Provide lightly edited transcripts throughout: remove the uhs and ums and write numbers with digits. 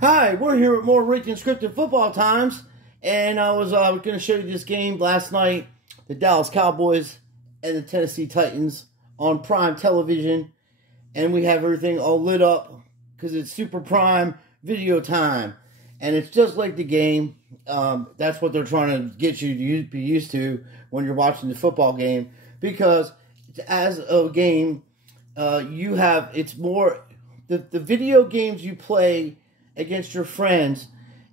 Hi, we're here with more Rigged and Scripted Football Times, and I was going to show you this game last night, the Dallas Cowboys and the Tennessee Titans on Prime Television, and we have everything all lit up because it's Super Prime Video Time, and it's just like the game. That's what they're trying to get you to be used to when you're watching the football game, because as a game, it's more, the video games you play against your friends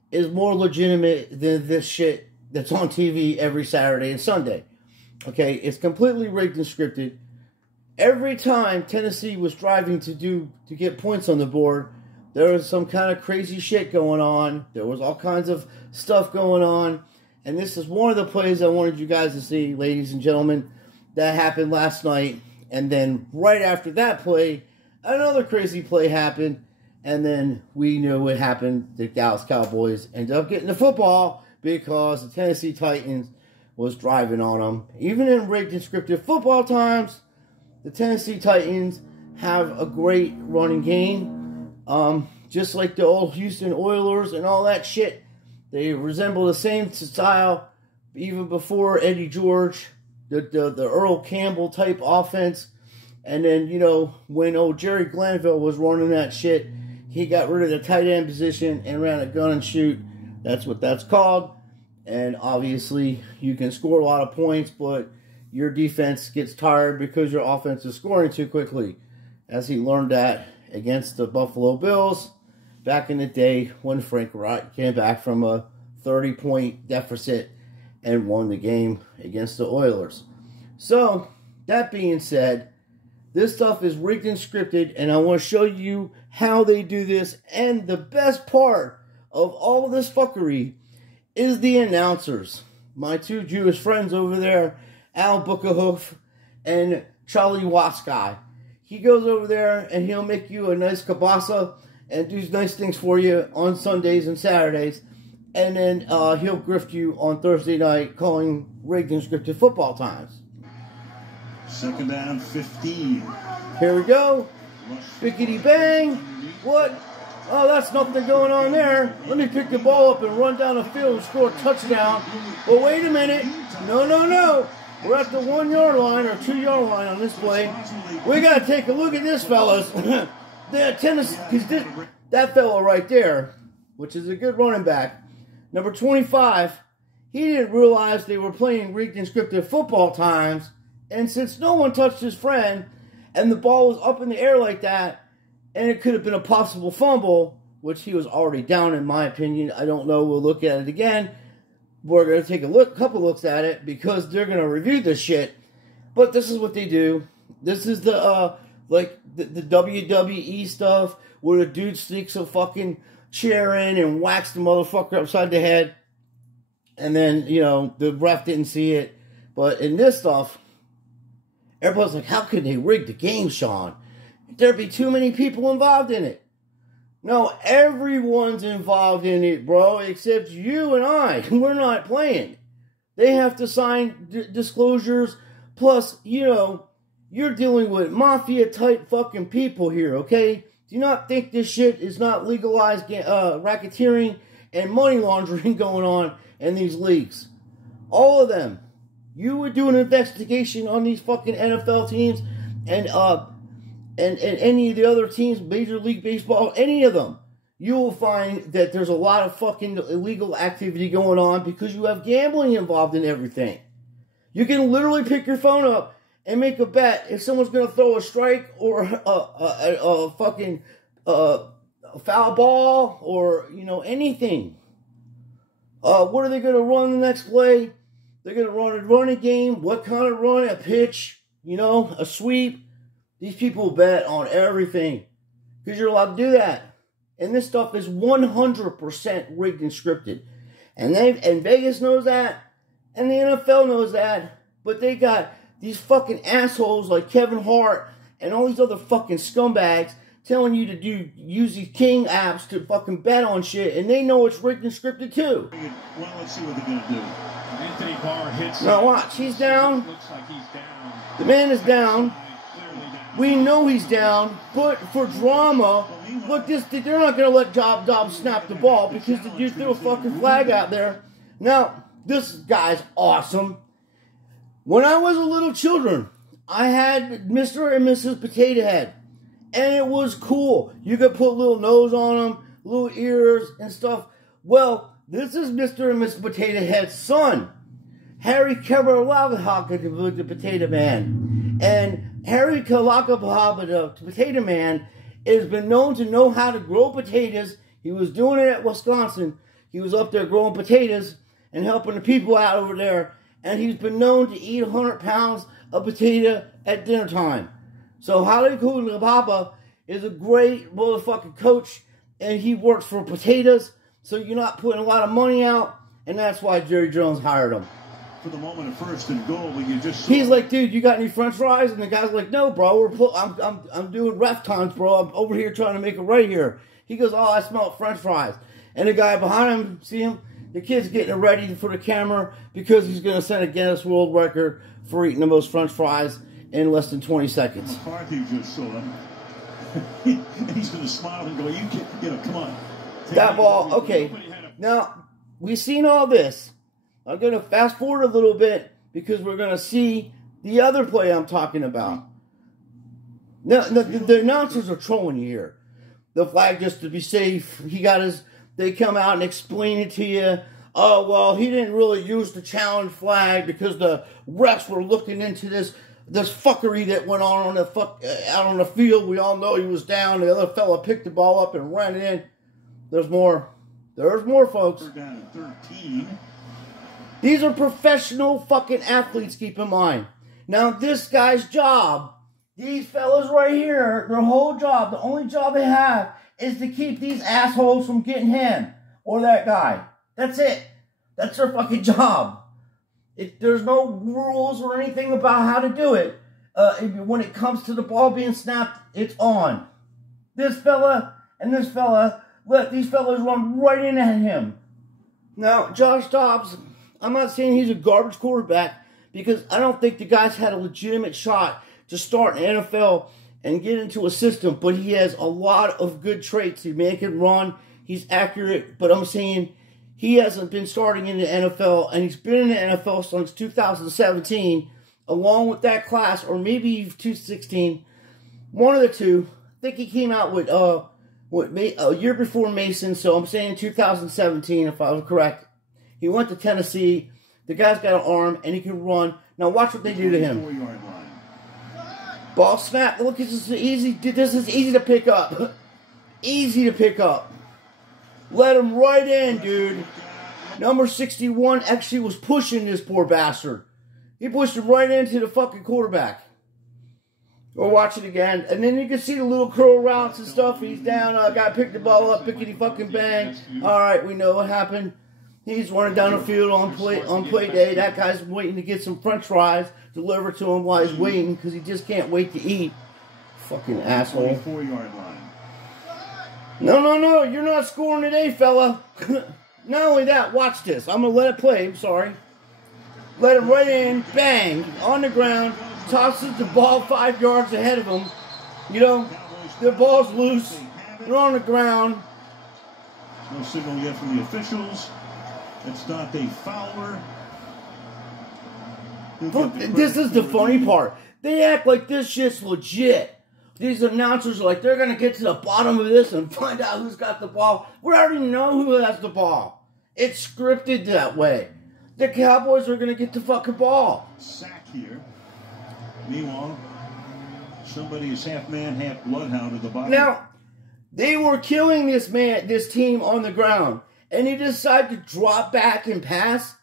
is more legitimate than this shit that's on TV every Saturday and Sunday. Okay, it's completely rigged and scripted. Every time Tennessee was driving to get points on the board, there was some kind of crazy shit going on. There was all kinds of stuff going on. And this is one of the plays I wanted you guys to see, ladies and gentlemen, that happened last night. And then right after that play, another crazy play happened. And then we knew what happened. The Dallas Cowboys ended up getting the football because the Tennessee Titans was driving on them. Even in rigged and scripted football times, the Tennessee Titans have a great running game. Just like the old Houston Oilers and all that shit. They resemble the same style even before Eddie George, the Earl Campbell type offense. And then, you know, when old Jerry Glanville was running that shit, he got rid of the tight end position and ran a gun and shoot. That's what that's called. And obviously, you can score a lot of points, but your defense gets tired because your offense is scoring too quickly. As he learned that against the Buffalo Bills back in the day when Frank Wright came back from a 30-point deficit and won the game against the Oilers. So, that being said, this stuff is rigged and scripted, and I want to show you how they do this. And the best part of all of this fuckery is the announcers. My two Jewish friends over there, Al Buckhoof and Charlie Watzke. He goes over there and he'll make you a nice kielbasa and do nice things for you on Sundays and Saturdays. And then he'll grift you on Thursday night calling rigged and scripted football times. Second down, 15. Here we go. Bickety bang. What? Oh, that's nothing going on there. Let me pick the ball up and run down the field and score a touchdown. Well, wait a minute. No. We're at the 1 yard line or 2 yard line on this play. We got to take a look at this, fellas. That fellow right there, which is a good running back, number 25, he didn't realize they were playing rigged and scripted football times. And since no one touched his friend, and the ball was up in the air like that, and it could have been a possible fumble, which he was already down in my opinion. I don't know. We'll look at it again. We're going to take a couple looks at it because they're going to review this shit. But this is what they do. This is the WWE stuff where the dude sneaks a fucking chair in and whacks the motherfucker upside the head. And then, you know, the ref didn't see it. But in this stuff, everybody's like, how can they rig the game, Sean? There'd be too many people involved in it. No, everyone's involved in it, bro, except you and I. We're not playing. They have to sign disclosures. Plus, you know, you're dealing with mafia-type fucking people here, okay? Do you not think this shit is not legalized racketeering and money laundering going on in these leagues? All of them. You would do an investigation on these fucking NFL teams and any of the other teams, Major League Baseball, any of them. You will find that there's a lot of fucking illegal activity going on because you have gambling involved in everything. You can literally pick your phone up and make a bet if someone's going to throw a strike or a fucking a foul ball or, you know, anything. What are they going to run the next play? They're going to run a running game. What kind of run? A pitch? You know, a sweep? These people bet on everything because you're allowed to do that. And this stuff is 100% rigged and scripted. And Vegas knows that. And the NFL knows that. But they got these fucking assholes like Kevin Hart and all these other fucking scumbags telling you to use these King apps to fucking bet on shit. And they know it's rigged and scripted too. Well, let's see what they're going to do. Anthony Barr hits. Now watch, he's down. Looks like he's down. The man is down. We know he's down, but for drama, look, they're not going to let Dobbs snap the ball because the dude threw a fucking flag out there. Now, this guy's awesome. When I was a little children, I had Mr. and Mrs. Potato Head. And it was cool. You could put little nose on them, little ears and stuff. Well, this is Mr. and Mrs. Potato Head's son. Harry Kalakapahaba, the Potato Man. And Harry Kalakapahaba, the Potato Man, has been known to know how to grow potatoes. He was doing it at Wisconsin. He was up there growing potatoes and helping the people out over there. And he's been known to eat 100 pounds of potato at dinner time. So Harry Kalakapahaba is a great motherfucking coach. And he works for potatoes. So you're not putting a lot of money out. And that's why Jerry Jones hired him. For the moment of first and goal, when you just he's like, dude, you got any French fries? And the guy's like, no, bro, I'm doing ref times, bro. I'm over here trying to make it right here. He goes, oh, I smell French fries. And the guy behind him, see him? The kid's getting ready for the camera because he's going to set a Guinness World Record for eating the most French fries in less than 20 seconds. McCarthy just saw him. He's going to smile and go, come on. That ball, okay. Now, we've seen all this. I'm going to fast forward a little bit because we're going to see the other play I'm talking about. Now, the announcers are trolling you here. The flag, just to be safe, they come out and explain it to you. Oh, well, he didn't really use the challenge flag because the refs were looking into this fuckery that went on out on the field. We all know he was down. The other fella picked the ball up and ran it in. There's more. There's more, folks. We're down at 13. These are professional fucking athletes, keep in mind. Now, this guy's job, these fellas right here, their whole job, the only job they have is to keep these assholes from getting him or that guy. That's it. That's their fucking job. There's no rules or anything about how to do it. When it comes to the ball being snapped, it's on. This fella and this fella let these fellas run right in at him. Now, Josh Dobbs, I'm not saying he's a garbage quarterback because I don't think the guy's had a legitimate shot to start in the NFL and get into a system, but he has a lot of good traits. He can run, he's accurate, but I'm saying he hasn't been starting in the NFL, and he's been in the NFL since 2017, along with that class, or maybe 2016, one of the two. I think he came out with a year before Mason, so I'm saying 2017, if I was correct. He went to Tennessee. The guy's got an arm, and he can run. Now watch what they do to him. 4-yard line. Ball snap. Look, this is easy. This is easy to pick up. Easy to pick up. Let him right in, dude. Number 61 actually was pushing this poor bastard. He pushed him right into the fucking quarterback. Or watch it again. And then you can see the little curl routes and stuff. He's down. Guy picked the ball up. Pickety fucking bang. All right, we know what happened. He's running down the field on play day. That guy's waiting to get some French fries delivered to him while he's waiting because he just can't wait to eat. Fucking asshole. 4-yard line. No. You're not scoring today, fella. Not only that, watch this. I'm going to let it play. I'm sorry. Let him right in. Bang. On the ground. Tosses the ball 5 yards ahead of him. You know, the ball's loose. They're on the ground. No signal yet from the officials. It's Dante Fowler. Look, this is the funny part. They act like this shit's legit. These announcers are like, they're going to get to the bottom of this and find out who's got the ball. We already know who has the ball. It's scripted that way. The Cowboys are going to get the fucking ball. Sack here. Meanwhile, somebody is half man, half bloodhound at the bottom. Now, they were killing this team on the ground. And he decided to drop back and pass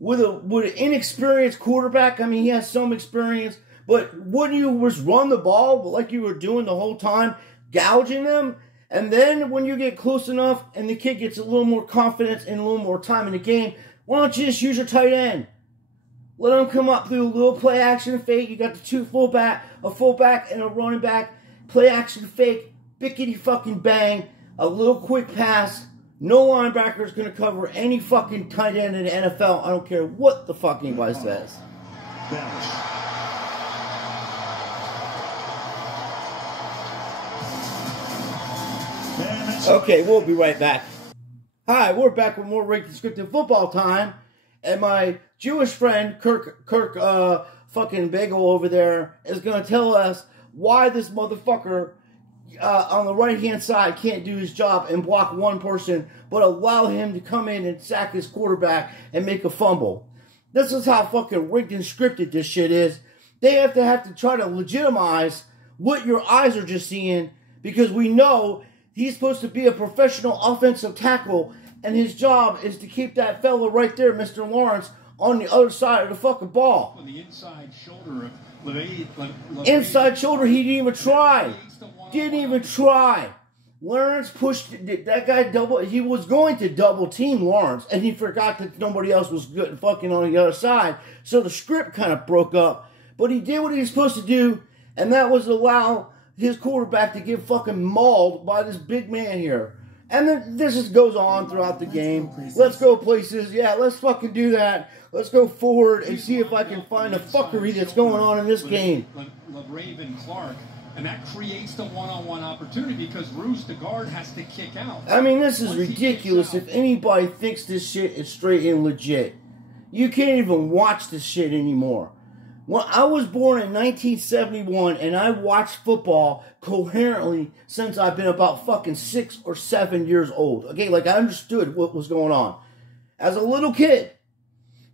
with an inexperienced quarterback. I mean, he has some experience, but wouldn't you just run the ball like you were doing the whole time, gouging them? And then when you get close enough and the kid gets a little more confidence and a little more time in the game, why don't you just use your tight end? Let him come up through a little play action fake. You got the two a fullback and a running back. Play action fake, bickety fucking bang, a little quick pass. No linebacker is going to cover any fucking tight end in the NFL. I don't care what the fucking anybody says. Okay, we'll be right back. Hi, we're back with more Rigged and Scripted Football Time. And my Jewish friend, Kirk fucking Bagel over there, is going to tell us why this motherfucker on the right-hand side can't do his job and block one person, but allow him to come in and sack his quarterback and make a fumble. This is how fucking rigged and scripted this shit is. They have to try to legitimize what your eyes are just seeing, because we know he's supposed to be a professional offensive tackle, and his job is to keep that fella right there, Mr. Lawrence, on the other side of the fucking ball. On the inside shoulder of LeVay. Inside shoulder, he didn't even try. Didn't even try. Lawrence pushed that guy he was going to double team Lawrence, and he forgot that nobody else was good fucking on the other side. So the script kind of broke up. But he did what he was supposed to do, and that was allow his quarterback to get fucking mauled by this big man here. And then this just goes on throughout the game. Let's go places. Yeah, let's fucking do that. Let's go forward and see if I can find the fuckery that's going on in this game. Raven Clark. And that creates the one-on-one opportunity because Bruce, the guard, has to kick out. I mean, this is ridiculous if anybody thinks this shit is straight and legit. You can't even watch this shit anymore. Well, I was born in 1971, and I watched football coherently since I've been about fucking 6 or 7 years old. Okay, like I understood what was going on. As a little kid,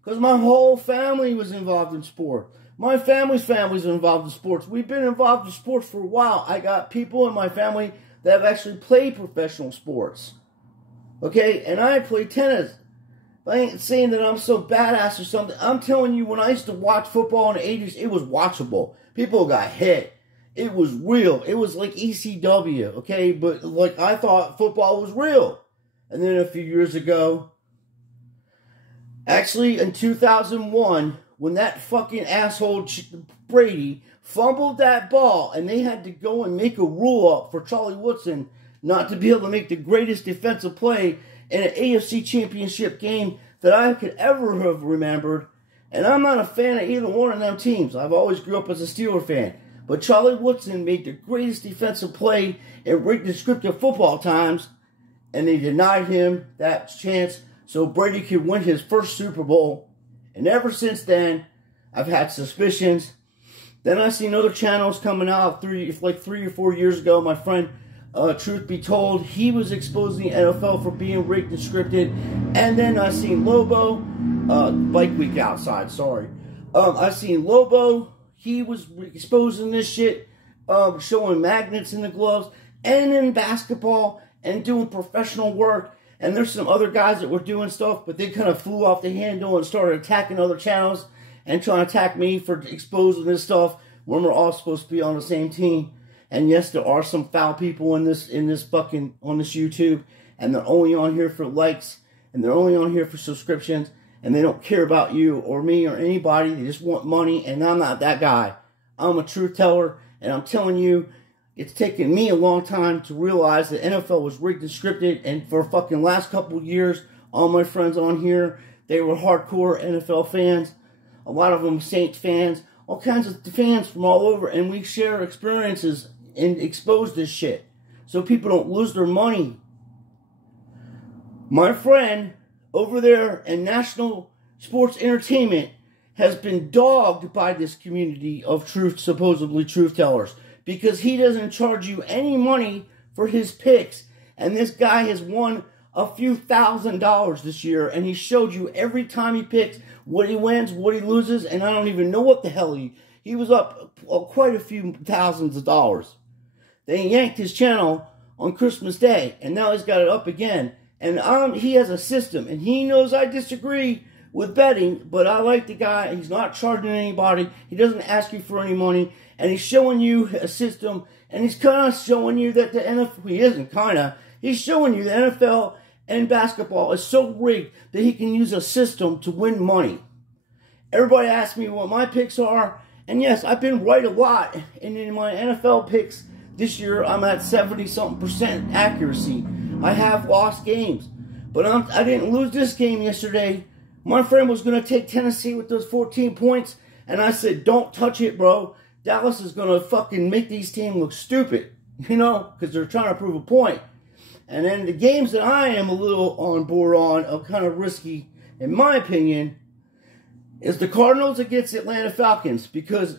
because my whole family was involved in sport. My family's involved in sports. We've been involved in sports for a while. I got people in my family that have actually played professional sports. Okay, and I played tennis. I ain't saying that I'm so badass or something. I'm telling you, when I used to watch football in the 80s, it was watchable. People got hit. It was real. It was like ECW, okay? But, like, I thought football was real. And then a few years ago, actually in 2001, when that fucking asshole Brady fumbled that ball and they had to go and make a rule up for Charlie Woodson not to be able to make the greatest defensive play in an AFC championship game that I could ever have remembered. And I'm not a fan of either one of them teams. I've always grew up as a Steeler fan. But Charlie Woodson made the greatest defensive play in rigged and scripted football times, and they denied him that chance so Brady could win his first Super Bowl. And ever since then, I've had suspicions. Then I seen other channels coming out like 3 or 4 years ago. My friend, truth be told, he was exposing the NFL for being rigged and scripted. And then I seen Lobo, Bike Week outside, sorry. I seen Lobo, he was exposing this shit, showing magnets in the gloves, and in basketball, and doing professional work. And there's some other guys that were doing stuff, but they kind of flew off the handle and started attacking other channels and trying to attack me for exposing this stuff when we're all supposed to be on the same team. And yes, there are some foul people on this YouTube, and they're only on here for likes, and they're only on here for subscriptions, and they don't care about you or me or anybody. They just want money, and I'm not that guy. I'm a truth teller, and I'm telling you, it's taken me a long time to realize that NFL was rigged and scripted, and for fucking last couple of years, all my friends on here, they were hardcore NFL fans. A lot of them Saints fans, all kinds of fans from all over, and we share experiences and expose this shit so people don't lose their money. My friend over there in National Sports Entertainment has been dogged by this community of supposedly truth tellers, because he doesn't charge you any money for his picks. And this guy has won a few $1,000s this year, and he showed you every time he picks what he wins, what he loses, and I don't even know what the hell he was up quite a few thousands of dollars. They yanked his channel on Christmas Day, and now he's got it up again. And he has a system, and he knows I disagree with betting, but I like the guy. He's not charging anybody. He doesn't ask you for any money. And he's showing you a system, and he's kind of showing you that the NFL, he isn't kind of, he's showing you the NFL and basketball is so rigged that he can use a system to win money. Everybody asks me what my picks are, and yes, I've been right a lot. And in my NFL picks this year, I'm at 70-something% accuracy. I have lost games, but I didn't lose this game yesterday. My friend was going to take Tennessee with those 14 points, and I said, don't touch it, bro. Dallas is going to fucking make these teams look stupid, you know, because they're trying to prove a point. And then the games that I am a little on board on are kind of risky, in my opinion, is the Cardinals against the Atlanta Falcons, because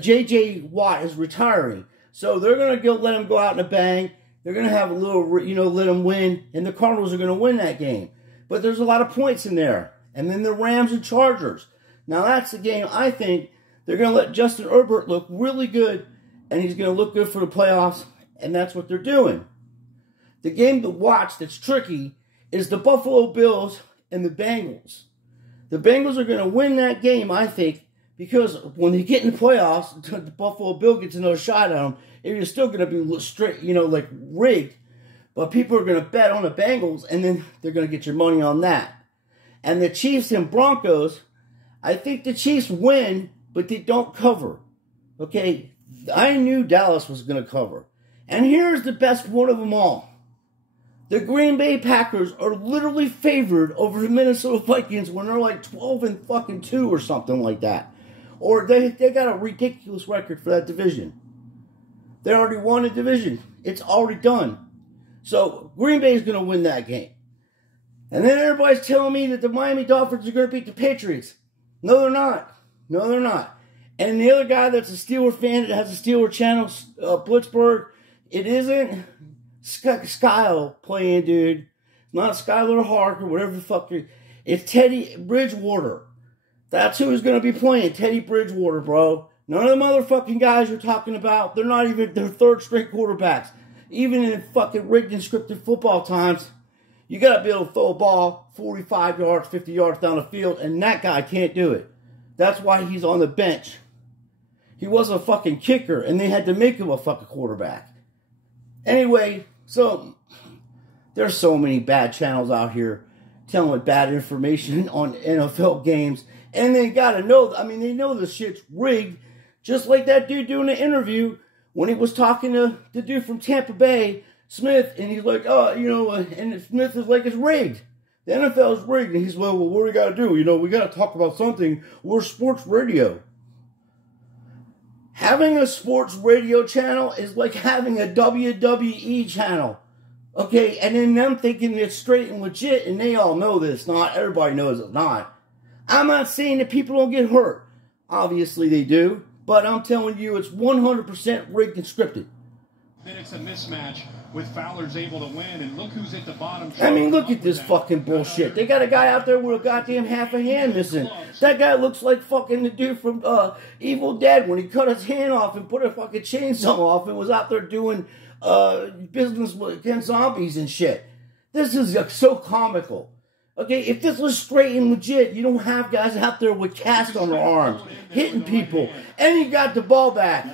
J.J. Watt is retiring. So they're going to let him go out in a bang. They're going to have a little, let him win. And the Cardinals are going to win that game. But there's a lot of points in there. And then the Rams and Chargers. Now that's the game I think they're going to let Justin Herbert look really good. And he's going to look good for the playoffs. And that's what they're doing. The game to watch that's tricky is the Buffalo Bills and the Bengals. The Bengals are going to win that game, I think, because when they get in the playoffs, the Buffalo Bill gets another shot at them. It is still going to be straight, like rigged. But people are going to bet on the Bengals, and then they're going to get your money on that. And the Chiefs and Broncos, I think the Chiefs win, but they don't cover. Okay, I knew Dallas was going to cover. And here's the best one of them all. The Green Bay Packers are literally favored over the Minnesota Vikings when they're like 12-2 or something like that. Or they got a ridiculous record for that division. They already won the division. It's already done. So Green Bay is going to win that game. And then everybody's telling me that the Miami Dolphins are going to beat the Patriots. No, they're not. No, they're not. And the other guy that's a Steeler fan that has a Steeler channel, Blitzberg, it isn't Skyle playing, dude. Not Skylar Hark or whatever the fuck. It's Teddy Bridgewater. That's who is going to be playing. Teddy Bridgewater, bro. None of the motherfucking guys you're talking about, they're not even, they're third-string quarterbacks. Even in fucking rigged and scripted football times, you got to be able to throw a ball 45 yards, 50 yards down the field, and that guy can't do it. That's why he's on the bench. He was a fucking kicker, and they had to make him a fucking quarterback. Anyway, so there's so many bad channels out here telling bad information on NFL games. And they got to know, they know this shit's rigged. Just like that dude doing the interview when he was talking to the dude from Tampa Bay, Smith, and he's like, and Smith is like, it's rigged. The NFL is rigged. And he's like, well, what do we got to do? We got to talk about something. We're sports radio. Having a sports radio channel is like having a WWE channel. Okay, and then them thinking it's straight and legit, and they all know this. Not everybody knows it's not. I'm not saying that people don't get hurt. Obviously they do. But I'm telling you, it's 100% rigged and scripted. Then it's a mismatch with Fowler's able to win, and look who's at the bottom. Look at this fucking bullshit. They got a guy out there with a goddamn half a hand missing. That guy looks like fucking the dude from Evil Dead when he cut his hand off and put a fucking chainsaw off and was out there doing business against zombies and shit. This is so comical. Okay, if this was straight and legit, you don't have guys out there with casts on their arms, hitting people, and he got the ball back.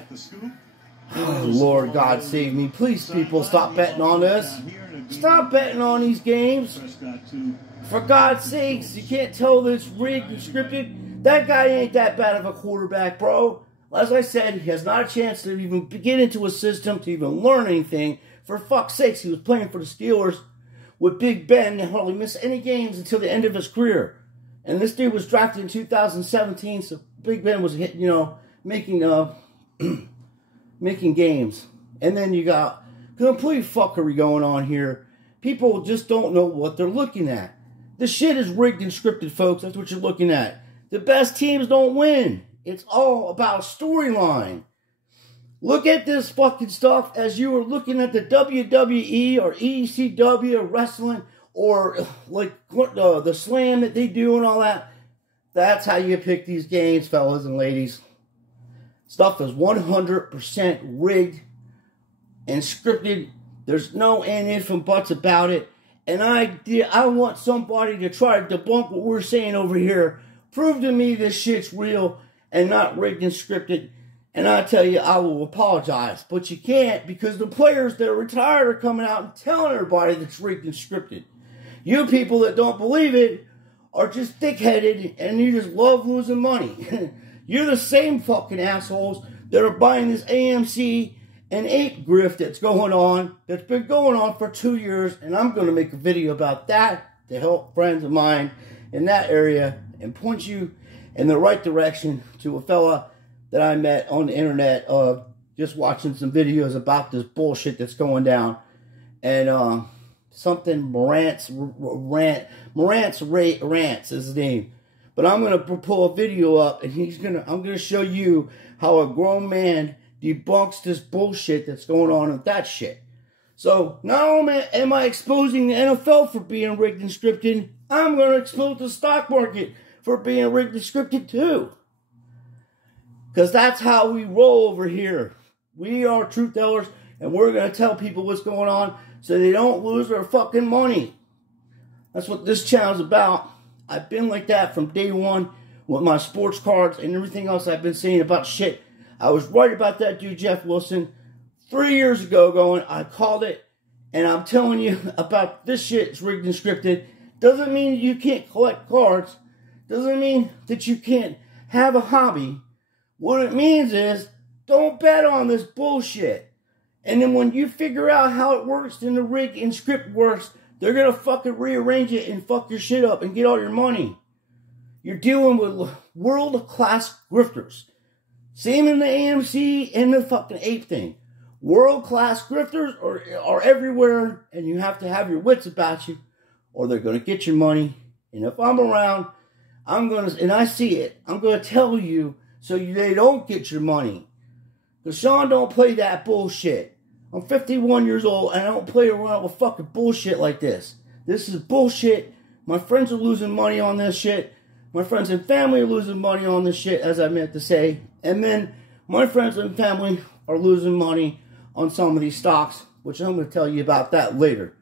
Oh, Lord God save me. Please, people, stop betting on this. Stop betting on these games. For God's sakes, you can't tell this rigged and scripted. That guy ain't that bad of a quarterback, bro. As I said, he has not a chance to even get into a system, to even learn anything. For fuck's sakes, he was playing for the Steelers with Big Ben and hardly missed any games until the end of his career. And this dude was drafted in 2017, so Big Ben was making games. And then you got complete fuckery going on here. People just don't know what they're looking at. The shit is rigged and scripted, folks. That's what you're looking at. The best teams don't win. It's all about storyline. Look at this fucking stuff as you were looking at the WWE or ECW or wrestling or like the slam that they do and all that. That's how you pick these games, fellas and ladies. Stuff is 100% rigged and scripted. There's no ifs and buts about it. And I want somebody to try to debunk what we're saying over here. Prove to me this shit's real and not rigged and scripted. And I tell you, I will apologize. But you can't, because the players that are retired are coming out and telling everybody that's rigged and scripted. You people that don't believe it are just thick-headed and you just love losing money. You're the same fucking assholes that are buying this AMC and ape grift that's going on, that's been going on for 2 years. And I'm going to make a video about that to help friends of mine in that area and point you in the right direction to a fella that I met on the internet, just watching some videos about this bullshit that's going down. And something Marantz is his name. But I'm gonna pull a video up, and I'm gonna show you how a grown man debunks this bullshit that's going on with that shit. So not only am I exposing the NFL for being rigged and scripted, I'm gonna expose the stock market for being rigged and scripted too. Because that's how we roll over here. We are truth tellers, and we're gonna tell people what's going on so they don't lose their fucking money. That's what this channel's about. I've been like that from day one with my sports cards and everything else I've been saying about shit. I was right about that dude, Jeff Wilson, 3 years ago I called it, and I'm telling you about this shit is rigged and scripted. Doesn't mean you can't collect cards. Doesn't mean that you can't have a hobby. What it means is, don't bet on this bullshit. And then when you figure out how it works and the rig and script works, they're going to fucking rearrange it and fuck your shit up and get all your money. You're dealing with world-class grifters. Same in the AMC and the fucking ape thing. World-class grifters are everywhere, and you have to have your wits about you, or they're going to get your money. And if I'm around, and I see it, I'm going to tell you so they don't get your money. Because Sean don't play that bullshit. I'm 51 years old, and I don't play around with fucking bullshit like this. This is bullshit. My friends are losing money on this shit. My friends and family are losing money on this shit, as I meant to say. And then my friends and family are losing money on some of these stocks, which I'm going to tell you about that later.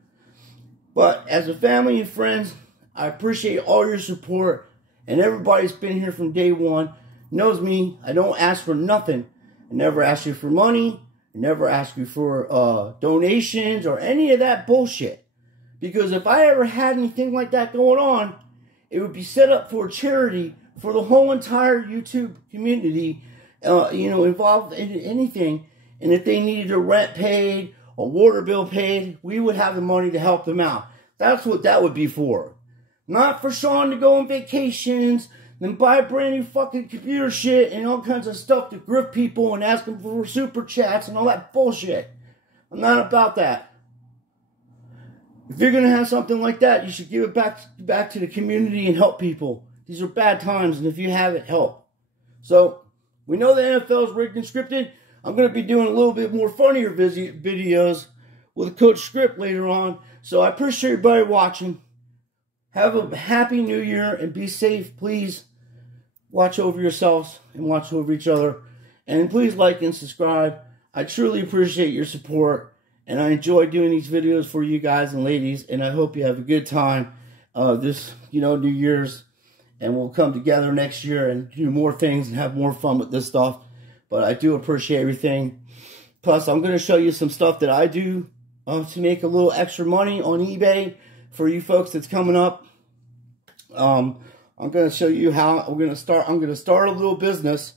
But as a family and friends, I appreciate all your support. And everybody's been here from day one knows me. I don't ask for nothing. I never ask you for money. I never ask you for donations or any of that bullshit. Because if I ever had anything like that going on, it would be set up for a charity for the whole entire YouTube community, involved in anything. And if they needed a rent paid, a water bill paid, we would have the money to help them out. That's what that would be for. Not for Sean to go on vacations, then buy brand new fucking computer shit and all kinds of stuff to grift people and ask them for super chats and all that bullshit. I'm not about that. If you're going to have something like that, you should give it back to the community and help people. These are bad times, and if you have it, help. So, we know the NFL is rigged and scripted. I'm going to be doing a little bit more funnier videos with Coach Script later on. So, I appreciate everybody watching. Have a happy new year and be safe, please. Watch over yourselves and watch over each other. And please like and subscribe. I truly appreciate your support. And I enjoy doing these videos for you guys and ladies. And I hope you have a good time this, New Year's. And we'll come together next year and do more things and have more fun with this stuff. But I do appreciate everything. Plus, I'm going to show you some stuff that I do to make a little extra money on eBay for you folks that's coming up. I'm going to show you how I'm going to start a little business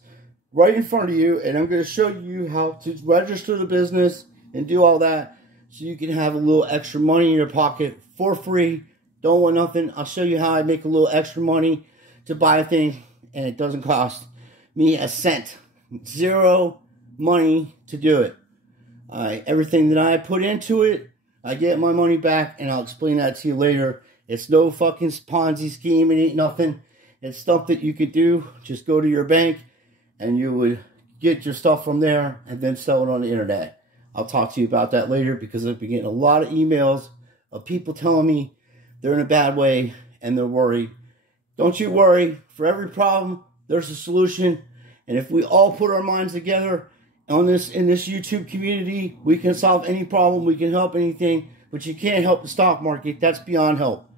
right in front of you, and I'm going to show you how to register the business and do all that so you can have a little extra money in your pocket for free. Don't want nothing. I'll show you how I make a little extra money to buy a thing, and it doesn't cost me a cent. Zero money to do it. Everything that I put into it, I get my money back, and I'll explain that to you later. It's no fucking Ponzi scheme. It ain't nothing. It's stuff that you could do. Just go to your bank, and you would get your stuff from there, and then sell it on the internet. I'll talk to you about that later, because I've been getting a lot of emails of people telling me they're in a bad way, and they're worried. Don't you worry. For every problem, there's a solution. And if we all put our minds together in this YouTube community, we can solve any problem. We can help anything. But you can't help the stock market. That's beyond help.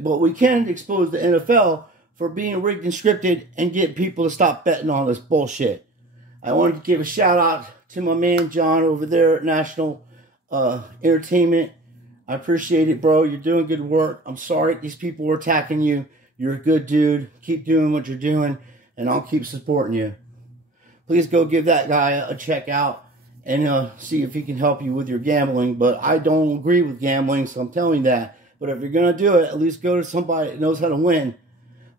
But we can expose the NFL for being rigged and scripted and get people to stop betting on this bullshit. I wanted to give a shout out to my man John over there at National Entertainment. I appreciate it, bro. You're doing good work. I'm sorry these people were attacking you. You're a good dude. Keep doing what you're doing, and I'll keep supporting you. Please go give that guy a check out and see if he can help you with your gambling. But I don't agree with gambling, so I'm telling you that. But if you're going to do it, at least go to somebody that knows how to win,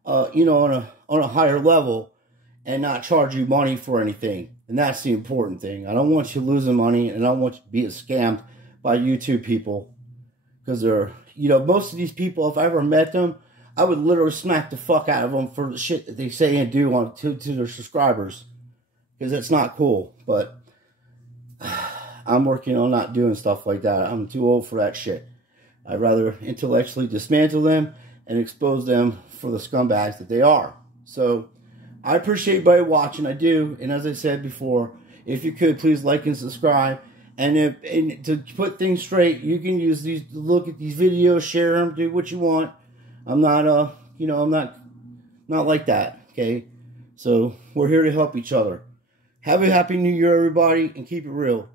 on a higher level and not charge you money for anything. And that's the important thing. I don't want you losing money, and I don't want you being scammed by YouTube people. Because they're, you know, most of these people, if I ever met them, I would literally smack the fuck out of them for the shit that they say and do to their subscribers. Because it's not cool. But I'm working on not doing stuff like that. I'm too old for that shit. I'd rather intellectually dismantle them and expose them for the scumbags that they are. So, I appreciate everybody watching. I do. And as I said before, if you could, please like and subscribe. And to put things straight, you can use these, look at these videos, share them, do what you want. I'm not, you know, I'm not like that, okay? So, we're here to help each other. Have a happy new year, everybody, and keep it real.